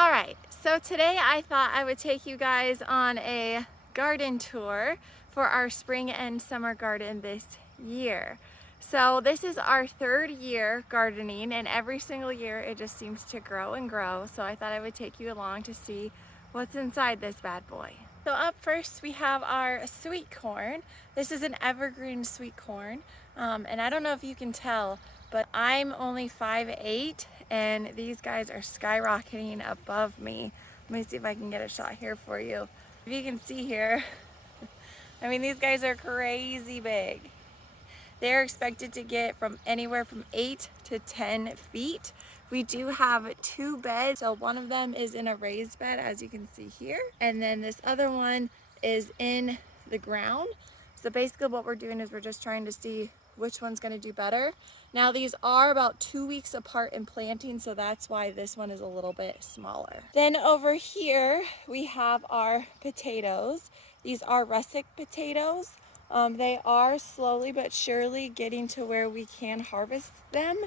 All right, so today I thought I would take you guys on a garden tour for our spring and summer garden this year. So this is our third year gardening, and every single year it just seems to grow and grow. So I thought I would take you along to see what's inside this bad boy. So up first we have our sweet corn. This is an evergreen sweet corn, and I don't know if you can tell, but I'm only 5'8", and these guys are skyrocketing above me. Let me see if I can get a shot here for you. If you can see here, I mean, these guys are crazy big. They're expected to get from anywhere from 8 to 10 feet. We do have 2 beds, so one of them is in a raised bed, as you can see here, and then this other one is in the ground. So basically what we're doing is we're just trying to see which one's going to do better. Now these are about 2 weeks apart in planting, so that's why this one is a little bit smaller. Then over here we have our potatoes. These are russet potatoes. They are slowly but surely getting to where we can harvest them.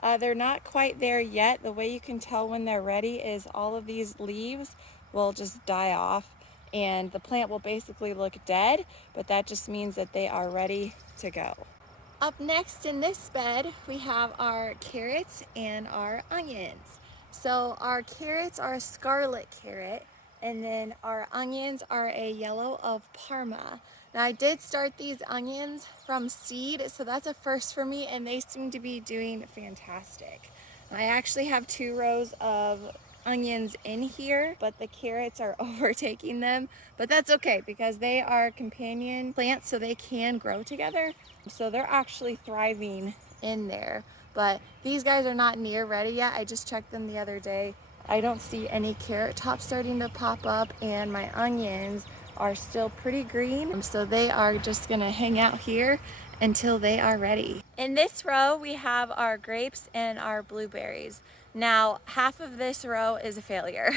They're not quite there yet. The way you can tell when they're ready is all of these leaves will just die off and the plant will basically look dead, but that just means that they are ready to go. Up next in this bed, we have our carrots and our onions. So our carrots are a scarlet carrot, and then our onions are a yellow of Parma. Now I did start these onions from seed, so that's a first for me, and they seem to be doing fantastic. I actually have 2 rows of onions in here, but the carrots are overtaking them, but that's okay because they are companion plants, so they can grow together. So they're actually thriving in there, but these guys are not near ready yet. I just checked them the other day. I don't see any carrot tops starting to pop up, and my onions are still pretty green, so they are just gonna hang out here until they are ready. In this row we have our grapes and our blueberries. Now half of this row is a failure.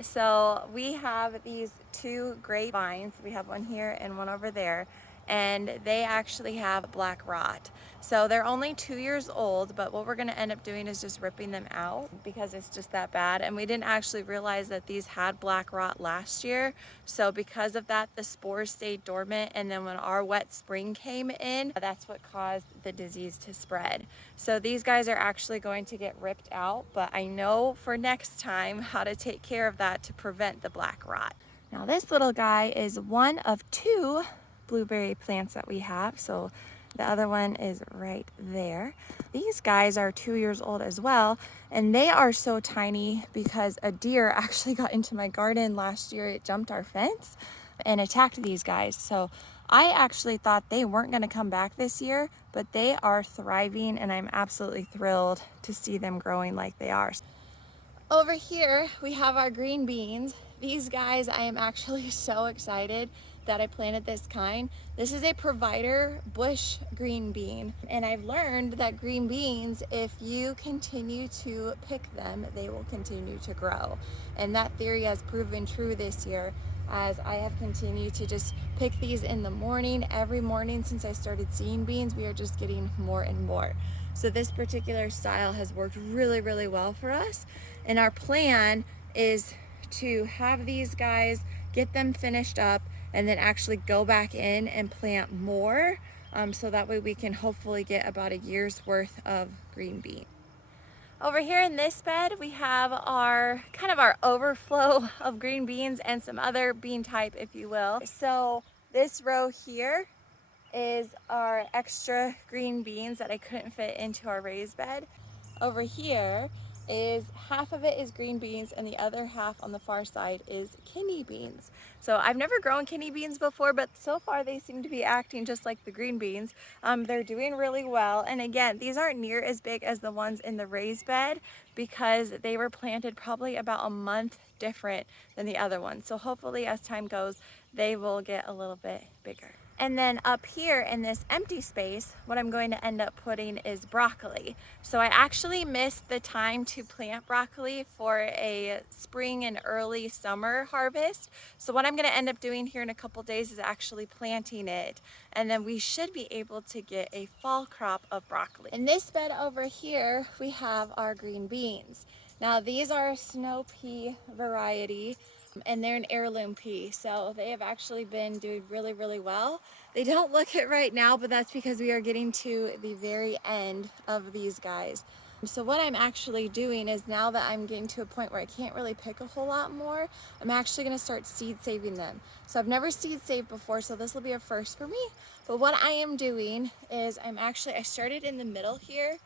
So we have these 2 grapevines. We have one here and one over there, and they actually have black rot. So they're only 2 years old, but what we're gonna end up doing is just ripping them out because it's just that bad. And we didn't actually realize that these had black rot last year. So because of that, the spores stayed dormant, and then when our wet spring came in, that's what caused the disease to spread. So these guys are actually going to get ripped out, but I know for next time how to take care of that to prevent the black rot. Now this little guy is one of 2 blueberry plants that we have, so the other one is right there. These guys are 2 years old as well, and they are so tiny because a deer actually got into my garden last year. It jumped our fence and attacked these guys. So I actually thought they weren't going to come back this year, but they are thriving, and I'm absolutely thrilled to see them growing like they are. Over here we have our green beans. These guys, I am actually so excited that I planted this kind. This is a provider bush green bean, and I've learned that green beans, if you continue to pick them, they will continue to grow. And that theory has proven true this year, as I have continued to just pick these in the morning. Every morning since I started seeing beans, we are just getting more and more. So this particular style has worked really, really well for us. And our plan is to have these guys, get them finished up, and then actually go back in and plant more, so that way we can hopefully get about a year's worth of green bean. Over here in this bed we have our kind of our overflow of green beans and some other bean type, if you will. So this row here is our extra green beans that I couldn't fit into our raised bed. Over here is half of it is green beans, and the other half on the far side is kidney beans. So I've never grown kidney beans before, but so far they seem to be acting just like the green beans. They're doing really well, and again, these aren't near as big as the ones in the raised bed because they were planted probably about a month different than the other ones. So hopefully as time goes, they will get a little bit bigger. And then up here in this empty space, what I'm going to end up putting is broccoli. So I actually missed the time to plant broccoli for a spring and early summer harvest. So what I'm going to end up doing here in a couple days is actually planting it. And then we should be able to get a fall crop of broccoli. In this bed over here, we have our green beans. Now these are a snow pea variety, and they're an heirloom pea, so they have actually been doing really, really well. They don't look it right now, but that's because we are getting to the very end of these guys. So what I'm actually doing is, now that I'm getting to a point where I can't really pick a whole lot more, I'm actually going to start seed saving them. So I've never seed saved before, so this will be a first for me. But what I am doing is I started in the middle here,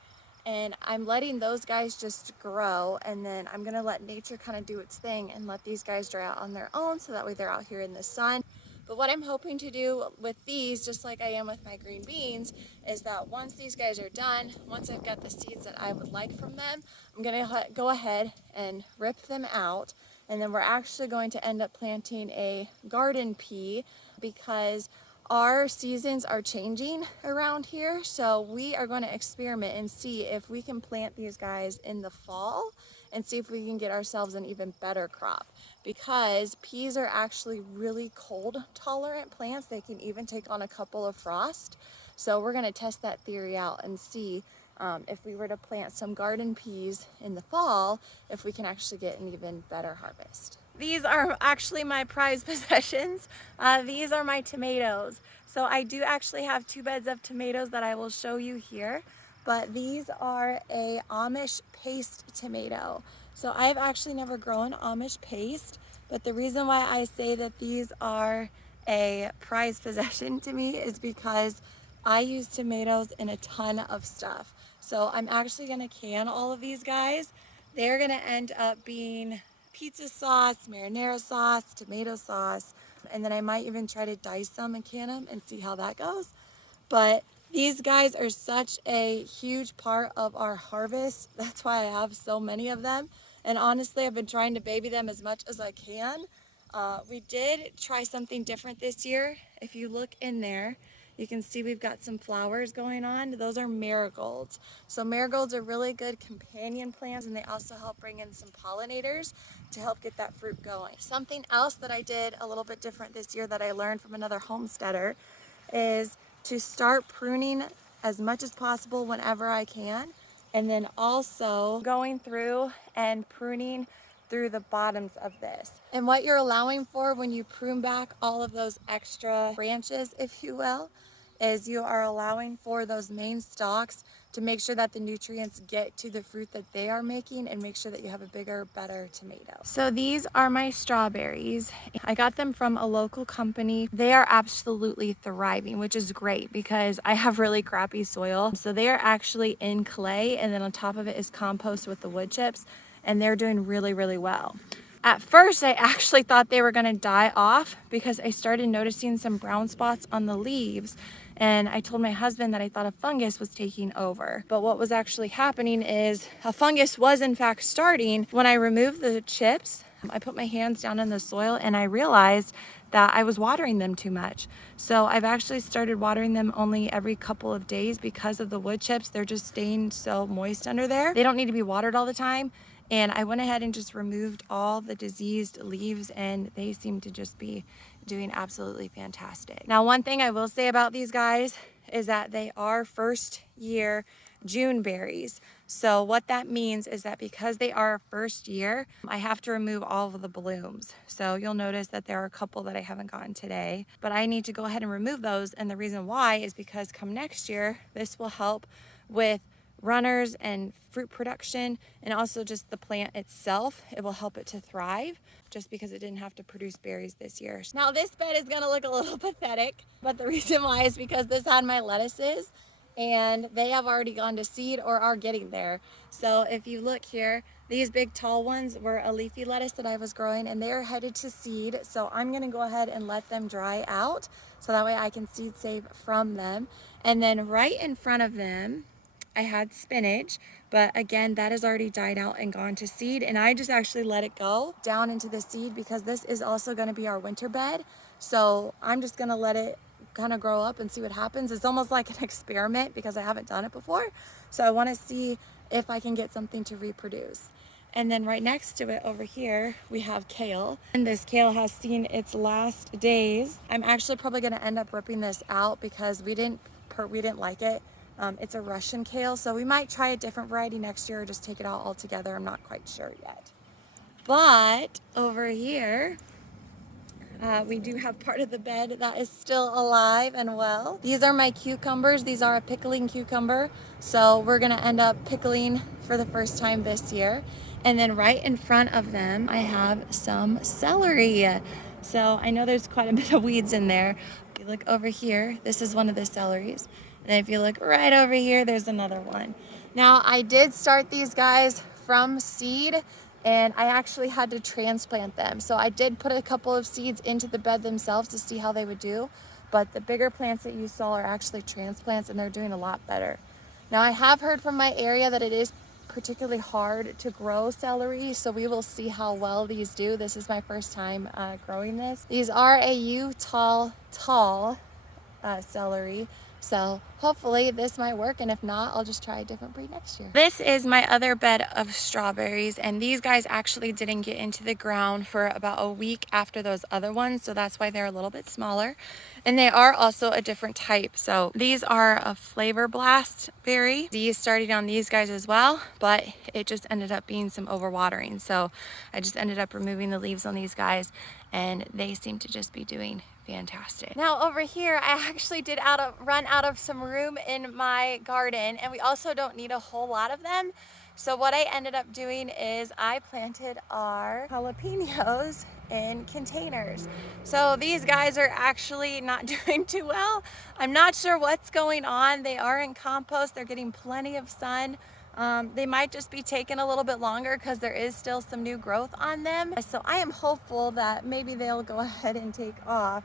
and I'm letting those guys just grow, and then I'm gonna let nature kind of do its thing and let these guys dry out on their own, so that way they're out here in the sun. But what I'm hoping to do with these, just like I am with my green beans, is that once these guys are done, once I've got the seeds that I would like from them, I'm gonna go ahead and rip them out, and then we're actually going to end up planting a garden pea, because our seasons are changing around here, so we are going to experiment and see if we can plant these guys in the fall and see if we can get ourselves an even better crop, because peas are actually really cold tolerant plants. They can even take on a couple of frost. So we're going to test that theory out and see if we were to plant some garden peas in the fall, if we can actually get an even better harvest. These are actually my prized possessions. These are my tomatoes. So I do actually have 2 beds of tomatoes that I will show you here, but these are a Amish paste tomato. So I've actually never grown Amish paste, but the reason why I say that these are a prized possession to me is because I use tomatoes in a ton of stuff. So I'm actually gonna can all of these guys. They're gonna end up being pizza sauce, marinara sauce, tomato sauce, and then I might even try to dice them and can them and see how that goes. But these guys are such a huge part of our harvest. That's why I have so many of them. And honestly, I've been trying to baby them as much as I can. We did try something different this year. If you look in there, you can see we've got some flowers going on. Those are marigolds. So marigolds are really good companion plants, and they also help bring in some pollinators to help get that fruit going. Something else that I did a little bit different this year that I learned from another homesteader is to start pruning as much as possible whenever I can, and then also going through and pruning through the bottoms of this. And what you're allowing for when you prune back all of those extra branches, if you will, is you are allowing for those main stalks to make sure that the nutrients get to the fruit that they are making, and make sure that you have a bigger, better tomato. So these are my strawberries. I got them from a local company. They are absolutely thriving, which is great because I have really crappy soil. So they are actually in clay, and then on top of it is compost with the wood chips, and they're doing really, really well. At first, I actually thought they were gonna die off because I started noticing some brown spots on the leaves, and I told my husband that I thought a fungus was taking over. But what was actually happening is a fungus was in fact starting. When I removed the chips, I put my hands down in the soil and I realized that I was watering them too much. So I've actually started watering them only every couple of days because of the wood chips. They're just staying so moist under there. They don't need to be watered all the time. And I went ahead and just removed all the diseased leaves, and they seem to just be doing absolutely fantastic. Now, one thing I will say about these guys is that they are first year June berries. So what that means is that because they are first year, I have to remove all of the blooms. So you'll notice that there are a couple that I haven't gotten today, but I need to go ahead and remove those. And the reason why is because come next year, this will help with runners and fruit production, and also just the plant itself. It will help it to thrive just because it didn't have to produce berries this year. Now this bed is gonna look a little pathetic, but the reason why is because this had my lettuces, and they have already gone to seed or are getting there. So if you look here, these big tall ones were a leafy lettuce that I was growing, and they're headed to seed. So I'm gonna go ahead and let them dry out so that way I can seed save from them. And then right in front of them, I had spinach, but again, that has already died out and gone to seed, and I just actually let it go down into the seed because this is also going to be our winter bed. So I'm just going to let it kind of grow up and see what happens. It's almost like an experiment because I haven't done it before. So I want to see if I can get something to reproduce. And then right next to it over here, we have kale. And this kale has seen its last days. I'm actually probably going to end up ripping this out because we didn't like it It's a Russian kale, so we might try a different variety next year or just take it out altogether. I'm not quite sure yet. But over here, we do have part of the bed that is still alive and well. These are my cucumbers. These are a pickling cucumber. So we're gonna end up pickling for the first time this year. And then right in front of them, I have some celery. So I know there's quite a bit of weeds in there. If you look over here, this is one of the celeries. And if you look right over here, there's another one. Now I did start these guys from seed, and I actually had to transplant them. So I did put a couple of seeds into the bed themselves to see how they would do, but the bigger plants that you saw are actually transplants, and they're doing a lot better. Now I have heard from my area that it is particularly hard to grow celery, so we will see how well these do. This is my first time growing this. These are a Utah tall celery. So hopefully this might work, and if not, I'll just try a different breed next year. This is my other bed of strawberries, and these guys actually didn't get into the ground for about a week after those other ones, so that's why they're a little bit smaller. And they are also a different type. So these are a flavor blast berry. These started on these guys as well, but it just ended up being some overwatering. So I just ended up removing the leaves on these guys, and they seem to just be doing fantastic. Now over here, I actually did run out of some room in my garden, and we also don't need a whole lot of them. So what I ended up doing is I planted our jalapenos in containers. So these guys are actually not doing too well. I'm not sure what's going on. They are in compost. They're getting plenty of sun. They might just be taking a little bit longer because there is still some new growth on them. So I am hopeful that maybe they'll go ahead and take off,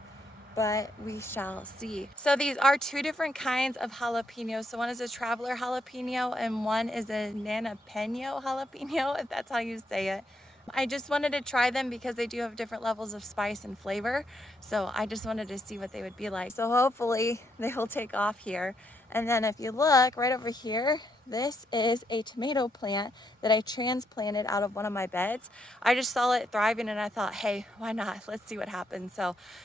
but we shall see. So these are two different kinds of jalapenos. So one is a traveler jalapeno and one is a Jalapeño jalapeno, if that's how you say it. I just wanted to try them because they do have different levels of spice and flavor. So I just wanted to see what they would be like. So hopefully they will take off here. And then if you look right over here, this is a tomato plant that I transplanted out of one of my beds. I just saw it thriving and I thought, hey, why not? Let's see what happens.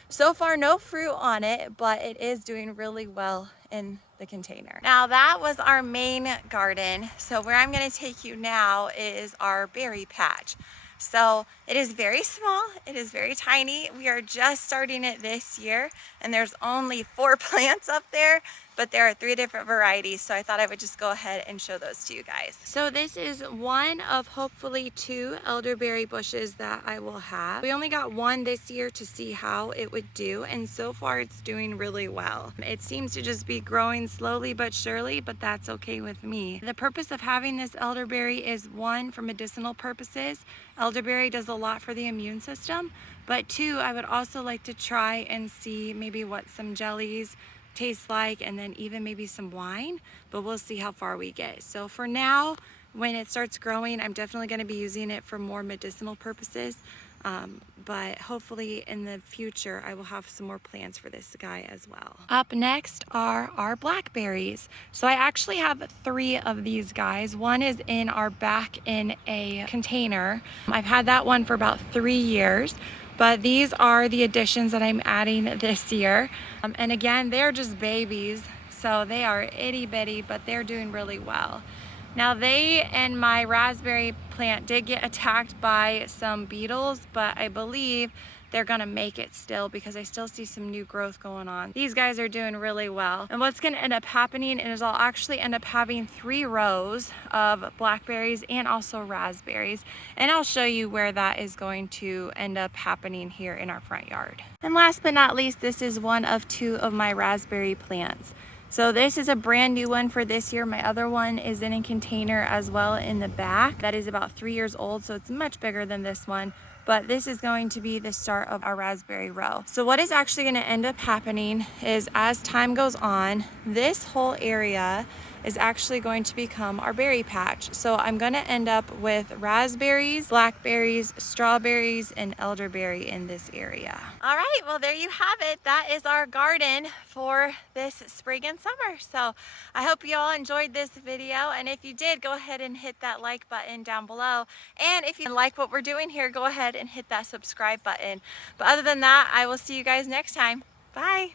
So far no fruit on it, but it is doing really well in the container. Now that was our main garden. So where I'm gonna take you now is our berry patch. So it is very small, it is very tiny. We are just starting it this year, and there's only 4 plants up there, but there are 3 different varieties. So I thought I would just go ahead and show those to you guys. So this is one of hopefully 2 elderberry bushes that I will have. We only got one this year to see how it would do, and so far it's doing really well. It seems to just be growing slowly but surely, but that's okay with me. The purpose of having this elderberry is 1, for medicinal purposes. Elderberry does a lot for the immune system, but 2, I would also like to try and see maybe what some jellies taste like, and then even maybe some wine, but we'll see how far we get. So for now, when it starts growing, I'm definitely going to be using it for more medicinal purposes, but hopefully in the future I will have some more plans for this guy as well. Up next are our blackberries. So I actually have 3 of these guys. One is in our back in a container. I've had that one for about 3 years, but these are the additions that I'm adding this year. And again, they're just babies, so they are itty bitty, but they're doing really well. Now they and my raspberry plant did get attacked by some beetles, but I believe they're gonna make it still because I still see some new growth going on. These guys are doing really well. And what's gonna end up happening is I'll actually end up having 3 rows of blackberries and also raspberries. And I'll show you where that is going to end up happening here in our front yard. And last but not least, this is one of 2 of my raspberry plants. So this is a brand new one for this year. My other one is in a container as well in the back. That is about 3 years old, so it's much bigger than this one. But this is going to be the start of our raspberry row. So what is actually going to end up happening is as time goes on, this whole area is actually going to become our berry patch. So I'm going to end up with raspberries, blackberries, strawberries, and elderberry in this area. All right, well there you have it. That is our garden for this spring and summer. So I hope you all enjoyed this video, and if you did, go ahead and hit that like button down below. And if you like what we're doing here, go ahead and hit that subscribe button. But other than that, I will see you guys next time. Bye.